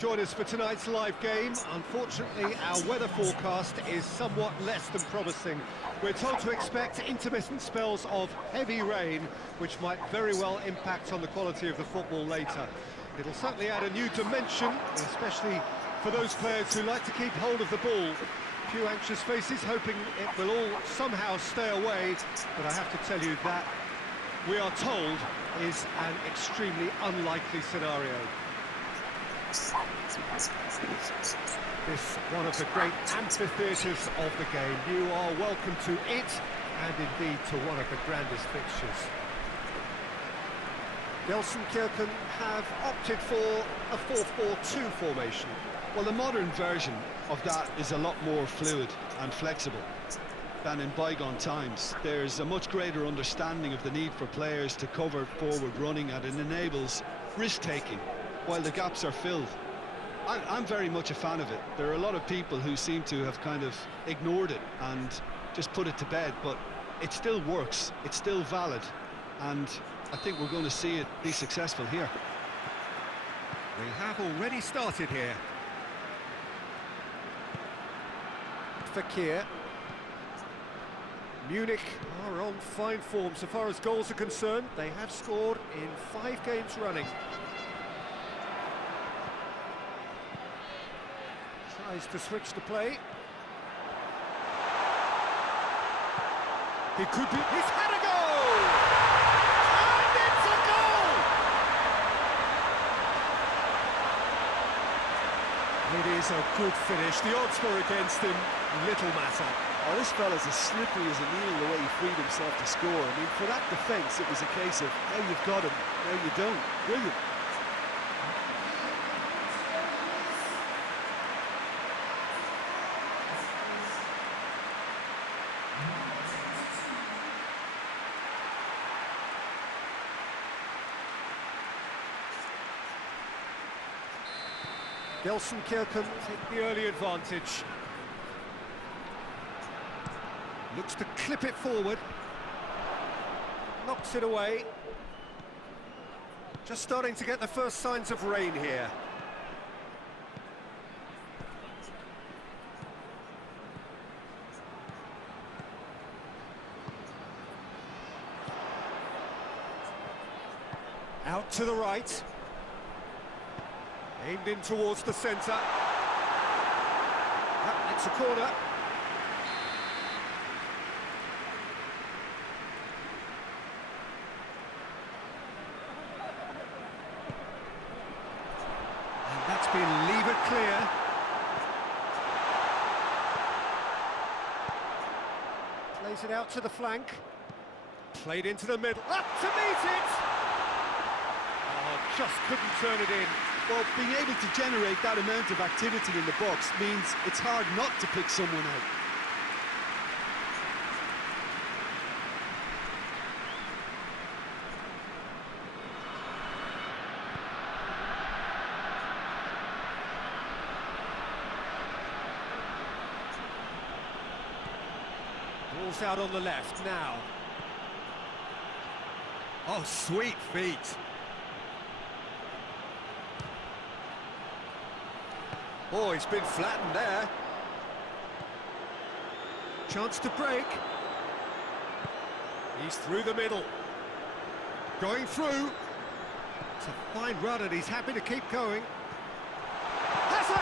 Join us for tonight's live game. Unfortunately, our weather forecast is somewhat less than promising. We're told to expect intermittent spells of heavy rain, which might very well impact on the quality of the football later. It'll certainly add a new dimension, especially for those players who like to keep hold of the ball. A few anxious faces hoping it will all somehow stay away, but I have to tell you that we are told is an extremely unlikely scenario. This one of the great amphitheatres of the game. You are welcome to it, and indeed to one of the grandest fixtures. Gelsenkirchen have opted for a 4-4-2 formation. Well, the modern version of that is a lot more fluid and flexible than in bygone times. There's a much greater understanding of the need for players to cover forward running, and it enables risk-taking while the gaps are filled. I'm very much a fan of it. There are a lot of people who seem to have kind of ignored it and just put it to bed, but it still works, it's still valid, and I think we're going to see it be successful here. We have already started here. Fakir. Munich are on fine form so far as goals are concerned. They have scored in 5 games running. Tries to switch the play. He could be... He's had a goal! And it's a goal! It is a good finish. The odds were against him. Little matter. Oh, this fella's as slippery as a needle the way he freed himself to score. I mean, for that defence, it was a case of now you've got him, now you don't. Brilliant. Gelsenkirchen take the early advantage. Looks to clip it forward. Knocks it away. Just starting to get the first signs of rain here. Out to the right. Aimed in towards the centre. It's a corner. And that's been levered clear. Plays it out to the flank. Played into the middle. Up to meet it! Oh, just couldn't turn it in. Well, being able to generate that amount of activity in the box means it's hard not to pick someone out. Ball's out on the left now. Oh, sweet feet. Oh, he's been flattened there. Chance to break. He's through the middle. Going through. It's a fine run and he's happy to keep going. Has a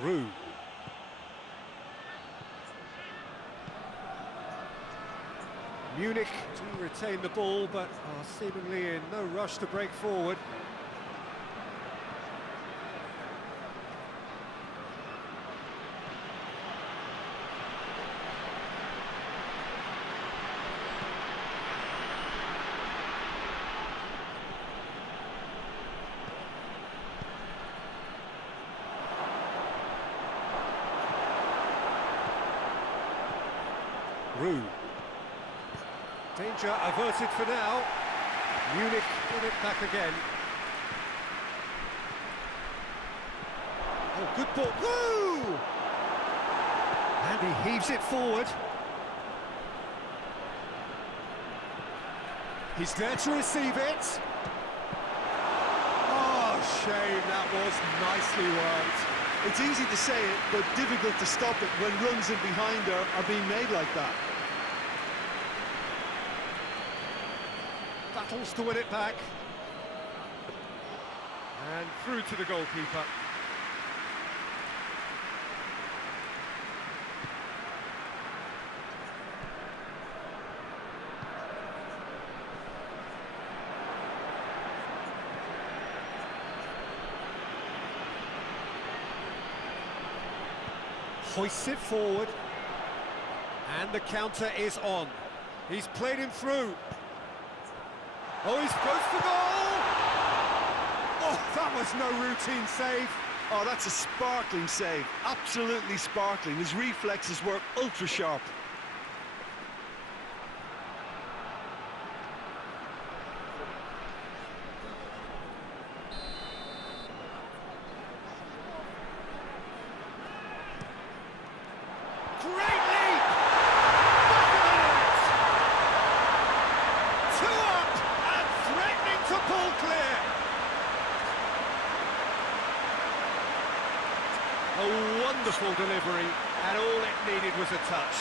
hit! Rue. Munich do retain the ball, but are seemingly in no rush to break forward. Rue. Danger averted for now. Munich get it back again. Oh, good ball. Woo! And he heaves it forward. He's there to receive it. Oh, shame, that was nicely worked. It's easy to say it, but difficult to stop it when runs in behind are being made like that. Battles to win it back. And through to the goalkeeper. Hoists it forward. And the counter is on. He's played him through. Oh, he's goes for goal! Oh, that was no routine save. Oh, that's a sparkling save. Absolutely sparkling. His reflexes were ultra sharp. Great leap! Back of the net! 2 up and threatening to pull clear. A wonderful delivery, and all it needed was a touch.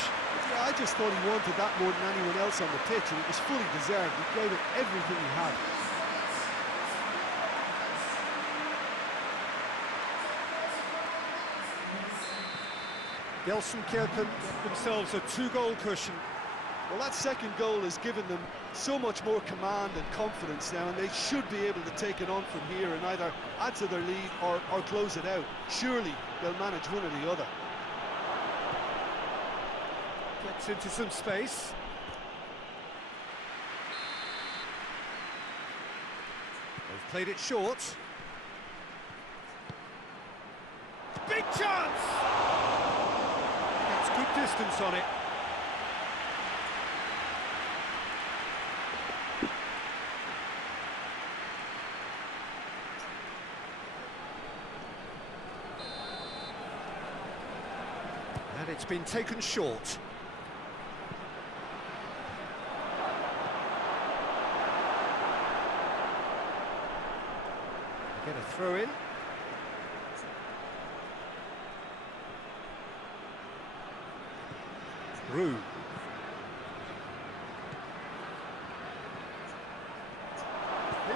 Yeah, I just thought he wanted that more than anyone else on the pitch, and it was fully deserved. He gave it everything he had. Gelsenkirchen get themselves a 2-goal cushion. Well, that second goal has given them so much more command and confidence now, and they should be able to take it on from here and either add to their lead or close it out. Surely they'll manage one or the other. Gets into some space. They've played it short. Big chance! Gets good distance on it. And it's been taken short. Get a throw in. Rue.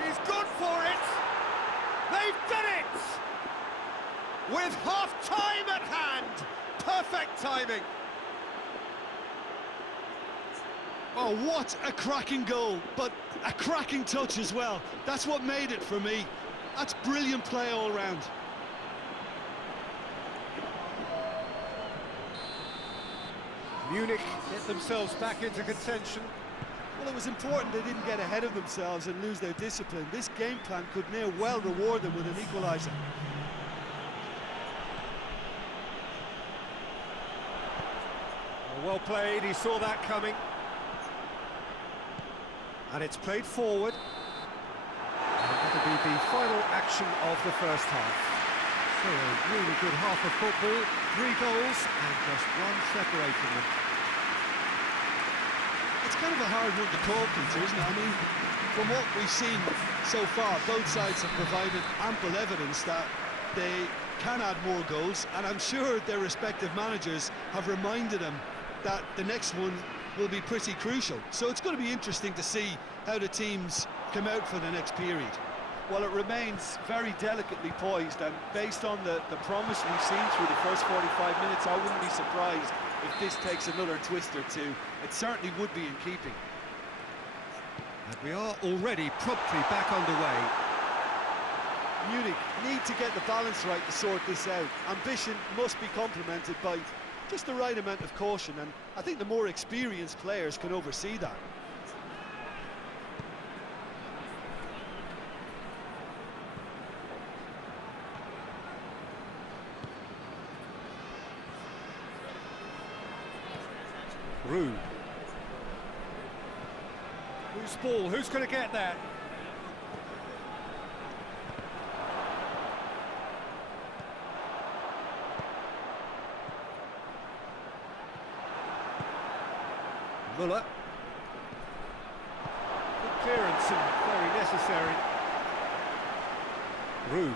He's gone for it! They've done it! With half-time at hand! Perfect timing! Oh, what a cracking goal, but a cracking touch as well. That's what made it for me. That's brilliant play all round. Munich get themselves back into contention. Well, it was important they didn't get ahead of themselves and lose their discipline. This game plan could near well reward them with an equaliser. Well played, he saw that coming. And it's played forward. And that'll be the final action of the first half. So a really good half of football, 3 goals and just one separating them. It's kind of a hard one to call, Peter, isn't it? I mean, from what we've seen so far, both sides have provided ample evidence that they can add more goals, and I'm sure their respective managers have reminded them that the next one will be pretty crucial. So it's going to be interesting to see how the teams come out for the next period. Well, it remains very delicately poised, and based on the promise we've seen through the first 45 minutes, I wouldn't be surprised if this takes another twist or two. It certainly would be in keeping. And we are already promptly back underway. Munich need to get the balance right to sort this out. Ambition must be complemented by just the right amount of caution, and I think the more experienced players can oversee that. Rue. Whose ball? Who's going to get that? Muller. Good clearance and very necessary. Rue.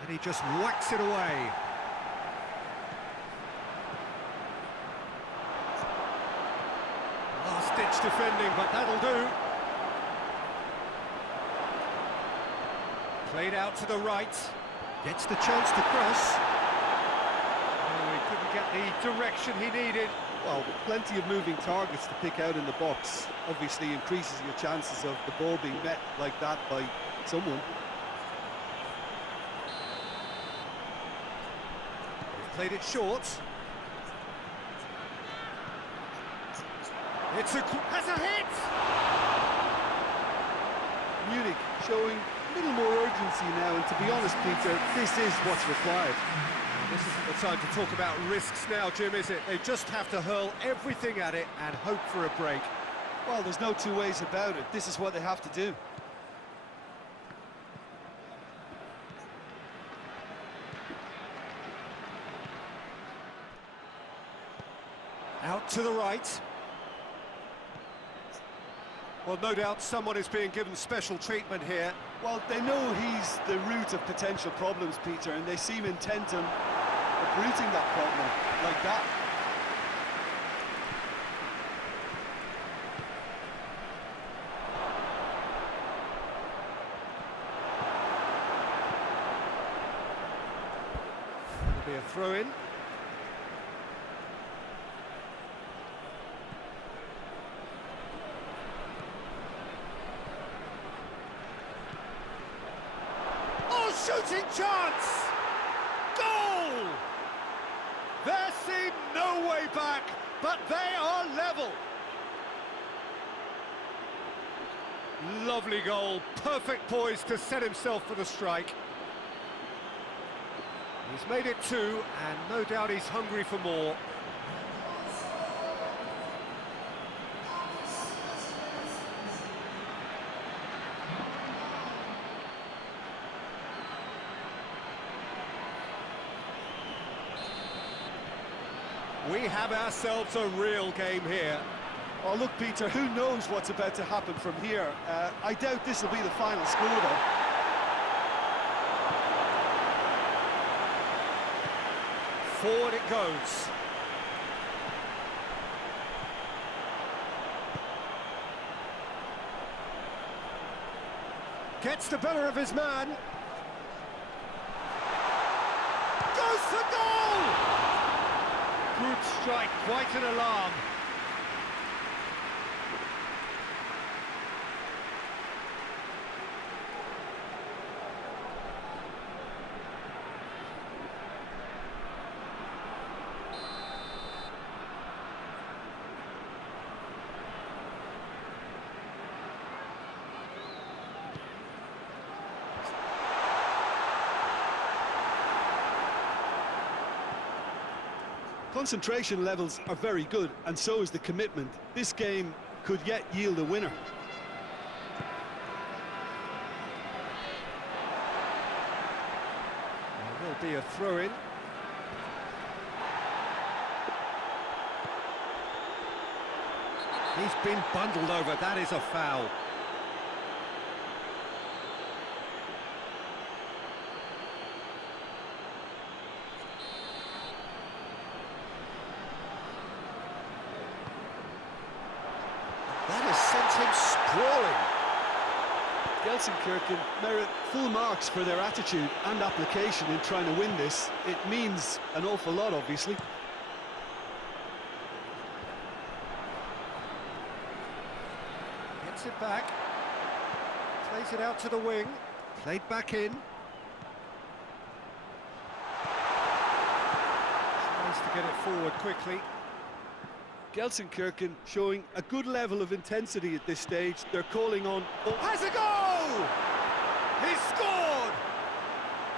And he just whacks it away. Last-ditch defending, but that'll do. Played out to the right. Gets the chance to cross. Oh, he couldn't get the direction he needed. Well, plenty of moving targets to pick out in the box. Obviously increases your chances of the ball being met like that by someone. Played it short. Has a hit! Munich showing a little more urgency now, and to be honest, Peter, this is what's required. This isn't the time to talk about risks now, Jim, is it? They just have to hurl everything at it and hope for a break. Well, there's no two ways about it. This is what they have to do. Out to the right. Well, no doubt someone is being given special treatment here. Well, they know he's the root of potential problems, Peter, and they seem intent on uprooting that problem like that. It'll be a throw-in. Shooting chance! Goal! There seemed no way back, but they are level. Lovely goal, perfect poise to set himself for the strike. He's made it 2, and no doubt he's hungry for more. We have ourselves a real game here. Oh, look, Peter, who knows what's about to happen from here? I doubt this will be the final score, though. Forward it goes. Gets the better of his man. Goes for goal! Good strike, quite an alarm. Concentration levels are very good, and so is the commitment. This game could yet yield a winner. There will be a throw-in. He's been bundled over, that is a foul. That has sent him sprawling. Gelsenkirchen merit full marks for their attitude and application in trying to win this. It means an awful lot, obviously. Gets it back. Plays it out to the wing. Played back in. Tries to get it forward quickly. Gelsenkirchen showing a good level of intensity at this stage. They're calling on... Has a goal! He's scored!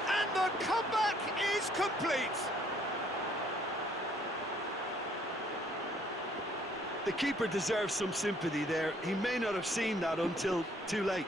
And the comeback is complete! The keeper deserves some sympathy there. He may not have seen that until too late.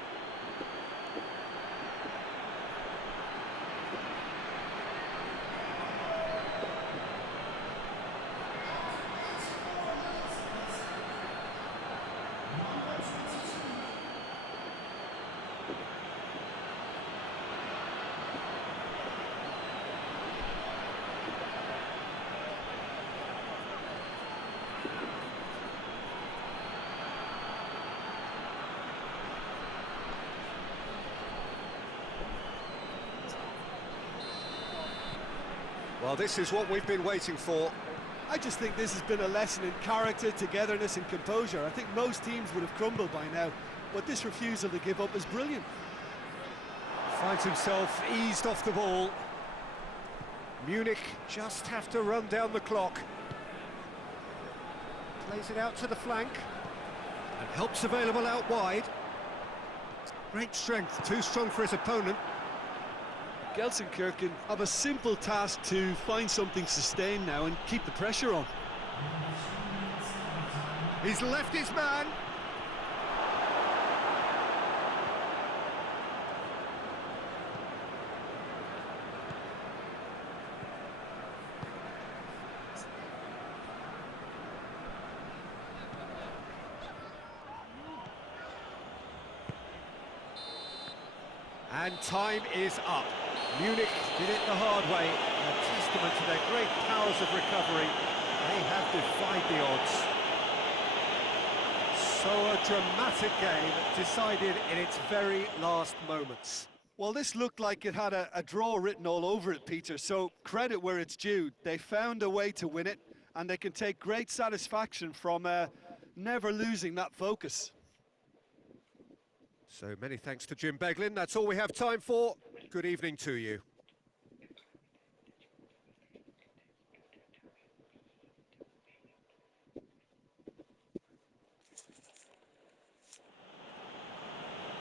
Well, this is what we've been waiting for. I just think this has been a lesson in character, togetherness and composure. I think most teams would have crumbled by now, but this refusal to give up is brilliant. Finds himself eased off the ball. Munich just have to run down the clock. Plays it out to the flank. And help's available out wide. Great strength, too strong for his opponent. Gelsenkirchen have a simple task to find something sustained now and keep the pressure on. He's left his man. And time is up. Munich did it the hard way, a testament to their great powers of recovery. They have defied the odds. So a dramatic game decided in its very last moments. Well, this looked like it had a draw written all over it, Peter, so credit where it's due. They found a way to win it, and they can take great satisfaction from never losing that focus. So many thanks to Jim Beglin. That's all we have time for. Good evening to you.